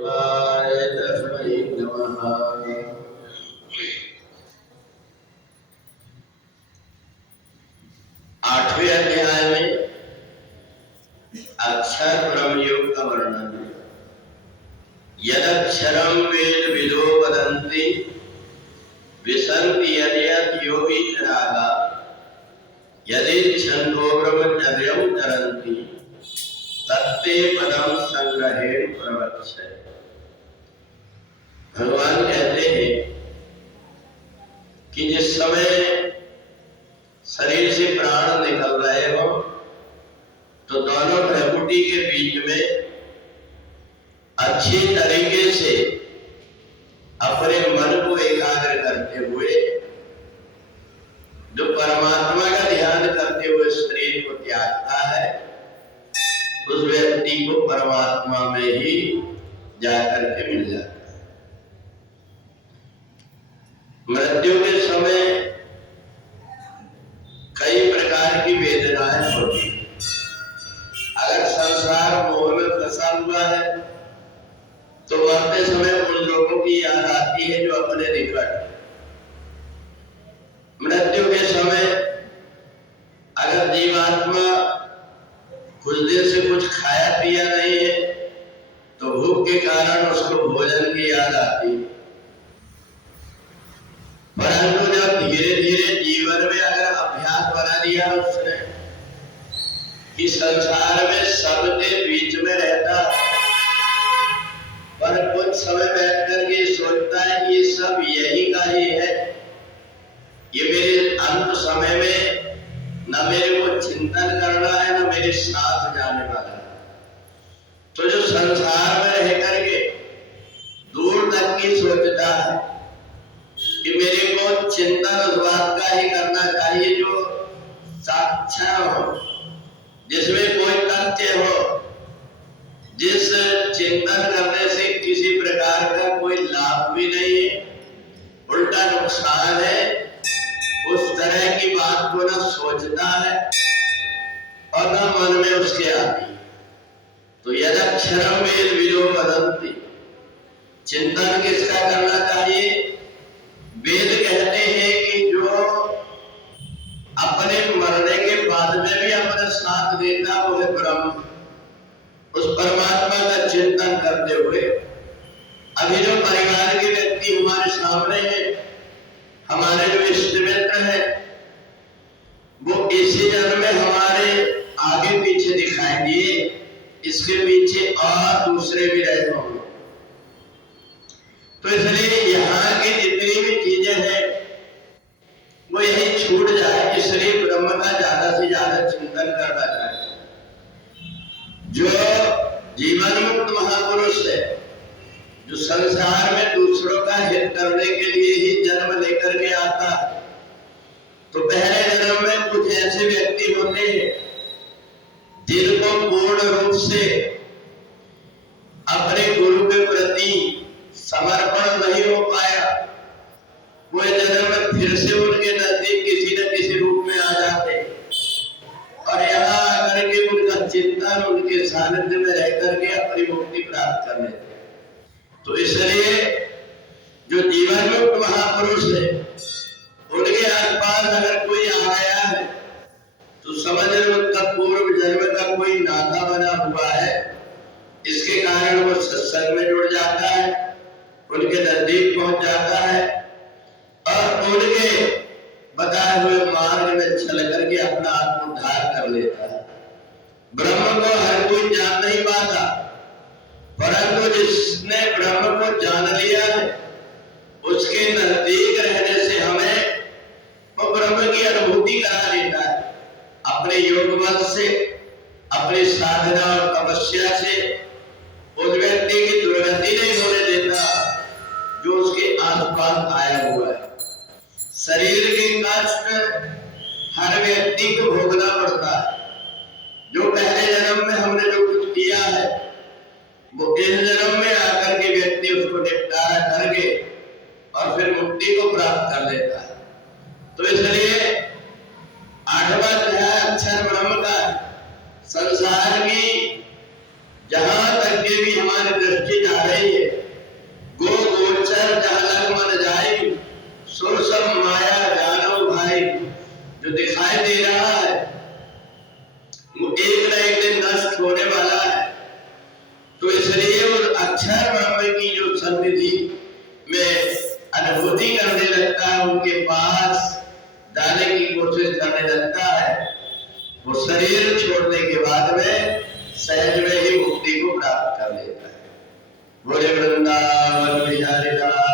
शिवाय तस्मै नमः। आठवें अध्याय में अक्षर ब्रह्म योग का वर्णन है। यदक्षरम वेद विदो वदन्ति विसन्ति यद्यत् योगिनरागा यदि छन्दो ब्रह्मचर्यं चरन्ति तत्ते पदम संग्रहेण प्रवक्ष्ये। भगवान कहते हैं कि जिस समय शरीर से प्राण निकल रहे हो तो दोनों भ्रकुटी के बीच में अच्छी तरीके से अपने मन को एकाग्र करते हुए जो परमात्मा का ध्यान करते हुए शरीर को त्यागता है उस व्यक्ति को परमात्मा में ही जाकर के मिल जाता है। मृत्यु के समय कई प्रकार की वेदनाएं होती हैं। अगर संसार मोह में फंसा हुआ है तो मरते समय उन लोगों की याद आती है जो अपने निकट। मृत्यु के समय अगर जीवात्मा कुछ देर से कुछ खाया पिया नहीं है तो भूख के कारण उसको भोजन की याद आती है। परंतु जब धीरे धीरे जीवन में अगर अभ्यास बना दिया उसने कि संसार में सबके बीच में रहता पर कुछ समय बैठ करके सोचता है कि ये सब यही का ही है, ये मेरे अंत समय में न मेरे को चिंतन करना है न मेरे साथ जाने वाला है। तो जो संसार में रह करके दूर तक की सोचता है कि मेरे को चिंतन उस बात का ही करना चाहिए जो साक्षात हो, जिसमें कोई तथ्य हो, जिस चिंतन करने से किसी प्रकार का कोई लाभ भी नहीं है उल्टा नुकसान है, उस तरह की बात को न सोचता है और न मन में उसके आती। तो यदक्षरम वेद विदो वदन्ति, चिंतन किसका करना चाहिए? वेद कहते हैं कि जो अपने मरने के बाद में भी अपना साथ देता वो है ब्रह्म। उस परमात्मा का चिंतन करते हुए अभी जो परिवार के व्यक्ति हमारे सामने हैं, हमारे जो इष्ट मित्र हैं, वो इसी जन्म में हमारे आगे पीछे दिखाई दिए, इसके पीछे और दूसरे भी रहे होंगे। तो इसलिए यहाँ की जितनी भी चीजें हैं वो यही छूट जाए, इसलिए ब्रह्म का ज्यादा से ज्यादा चिंतन करना चाहिए। जो जीवन मुक्त महापुरुष है, जो संसार में दूसरों का हित करने के लिए ही जन्म लेकर के आता, तो पहले जन्म में कुछ ऐसे व्यक्ति होते हैं जिनको पूर्ण रूप से अपने गुरु के प्रति समर्पण नहीं हो पाया। वो जन्म में फिर से उनके नजदीक किसी न किसी रूप में आ जाते और यहाँ आकर के उनका चिंतन उनके सानिध्य में रह करके अपनी मुक्ति प्राप्त कर लेते। तो इसलिए जो जीवन मुक्त महापुरुष है उनके आसपास अगर कोई आ गया है तो समझ लो उनका पूर्व जन्म का कोई नाता बना हुआ है, इसके कारण वो सत्संग में जुड़ जाता है, उनके नजदीक पहुंच जाता है और उनके बताए हुए मार्ग में चल करके अपना आत्मोद्धार कर लेता है। ब्रह्म को हर कोई जान नहीं पाता, परंतु जिसने ब्रह्म को जान लिया है उसके नजदीक रहने से हमें वो ब्रह्म की अनुभूति करा देता है। अपने योग बल से, अपनी साधना और तपस्या से उस व्यक्ति की दुर्गति नहीं होने देता जो उसके आसपास आया हुआ है। शरीर के कष्ट हर व्यक्ति को भोगना पड़ता है। जो पहले जन्म में हमने जो कुछ किया है वो इस जन्म में आकर के व्यक्ति उसको निपटारा करके और फिर मुक्ति को प्राप्त कर लेता है। तो इसलिए आठवां अध्याय अक्षर ब्रह्म का संसार की जहां तक के भी हमारी दृष्टि जा रही है दे रहा है, वो एक न एक दिन नष्ट होने वाला है। तो इसलिए उस अक्षर ब्रह्म की जो सन्निधि में अनुभूति करने लगता है, उनके पास जाने की कोशिश करने लगता है, वो शरीर छोड़ने के बाद में सहज में ही मुक्ति को प्राप्त कर लेता है। बोले वृंदावन बिहारी लाल